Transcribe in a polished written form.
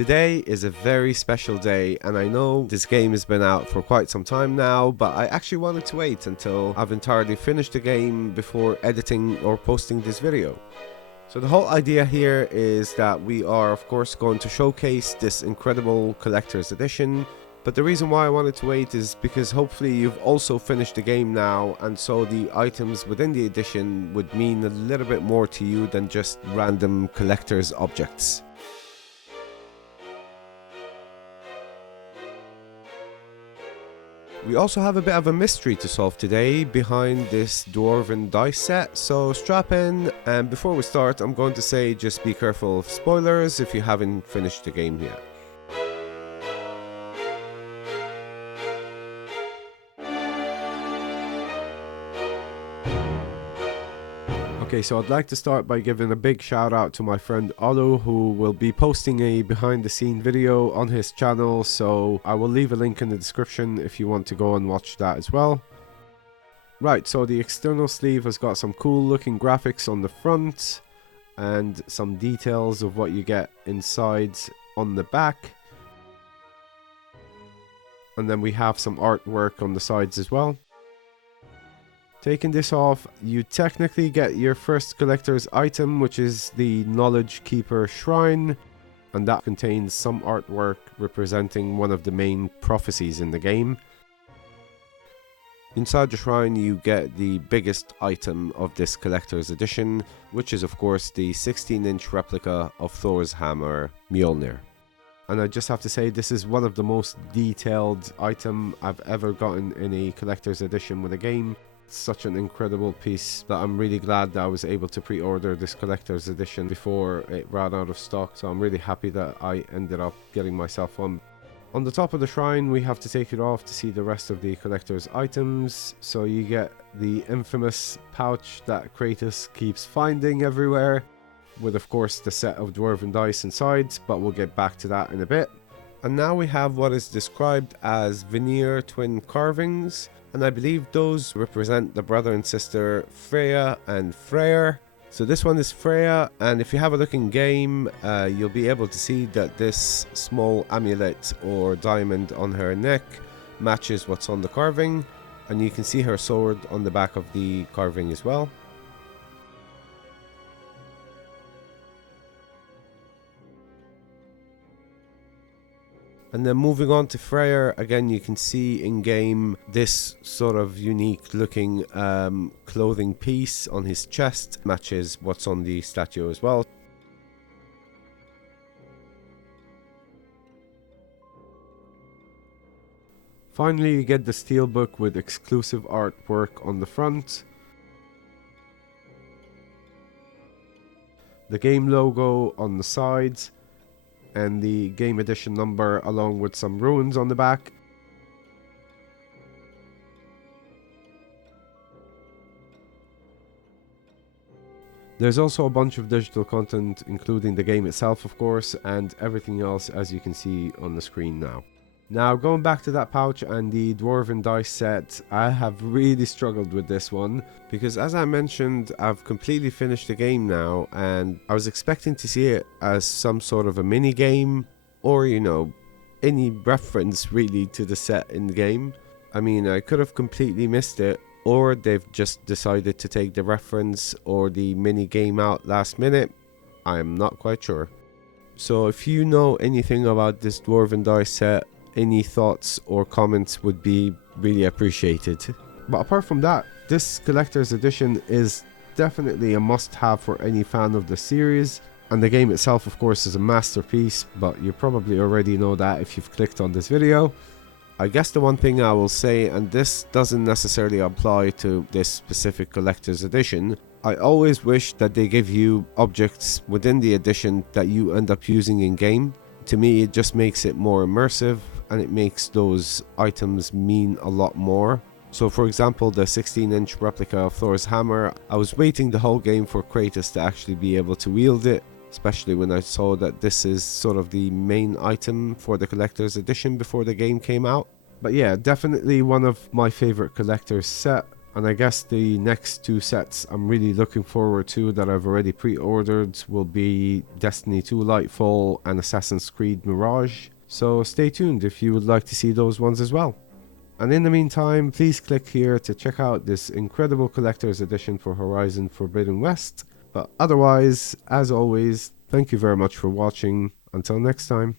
Today is a very special day, and I know this game has been out for quite some time now, but I actually wanted to wait until I've entirely finished the game before editing or posting this video. So the whole idea here is that we are of course going to showcase this incredible collector's edition, but the reason why I wanted to wait is because hopefully you've also finished the game now, and so the items within the edition would mean a little bit more to you than just random collector's objects. We also have a bit of a mystery to solve today behind this Dwarven Dice set, so strap in, and before we start I'm going to say just be careful of spoilers if you haven't finished the game yet. Okay, so I'd like to start by giving a big shout out to my friend Otto, who will be posting a behind the scene video on his channel, so I will leave a link in the description if you want to go and watch that as well. Right, so the external sleeve has got some cool looking graphics on the front and some details of what you get inside on the back. And then we have some artwork on the sides as well. Taking this off, you technically get your first collector's item, which is the Knowledge Keeper Shrine, and that contains some artwork representing one of the main prophecies in the game. Inside the shrine you get the biggest item of this collector's edition, which is of course the 16-inch replica of Thor's hammer, Mjolnir. And I just have to say, this is one of the most detailed item I've ever gotten in a collector's edition with a game. Such an incredible piece that I'm really glad that I was able to pre-order this collector's edition before it ran out of stock, so I'm really happy that I ended up getting myself one. On the top of the shrine we have to take it off to see the rest of the collector's items, so you get the infamous pouch that Kratos keeps finding everywhere, with of course the set of Dwarven Dice inside, but we'll get back to that in a bit. And now we have what is described as veneer twin carvings, and I believe those represent the brother and sister Freya and Freyr. So this one is Freya, and if you have a look in game, you'll be able to see that this small amulet or diamond on her neck matches what's on the carving, and you can see her sword on the back of the carving as well. And then moving on to Freyr, again you can see in game this sort of unique looking clothing piece on his chest, matches what's on the statue as well. Finally you get the steelbook with exclusive artwork on the front, the game logo on the sides, and the game edition number along with some runes on the back. There's also a bunch of digital content, including the game itself of course, and everything else as you can see on the screen now. Now going back to that pouch and the Dwarven Dice set, I have really struggled with this one, because as I mentioned, I've completely finished the game now, and I was expecting to see it as some sort of a mini game, or you know, any reference really to the set in the game. I mean, I could have completely missed it, or they've just decided to take the reference or the mini game out last minute. I'm not quite sure. So if you know anything about this Dwarven Dice set, any thoughts or comments would be really appreciated. But apart from that, this collector's edition is definitely a must-have for any fan of the series, and the game itself of course is a masterpiece, but you probably already know that if you've clicked on this video. I guess the one thing I will say, and this doesn't necessarily apply to this specific collector's edition, I always wish that they give you objects within the edition that you end up using in game. To me it just makes it more immersive, and it makes those items mean a lot more. So for example, the 16-inch replica of Thor's hammer, I was waiting the whole game for Kratos to actually be able to wield it, especially when I saw that this is sort of the main item for the collector's edition before the game came out. But yeah, definitely one of my favorite collector's set. And I guess the next 2 sets I'm really looking forward to that I've already pre-ordered will be Destiny 2 Lightfall and Assassin's Creed Mirage. So stay tuned if you would like to see those ones as well. And in the meantime, please click here to check out this incredible collector's edition for Horizon Forbidden West. But otherwise, as always, thank you very much for watching. Until next time.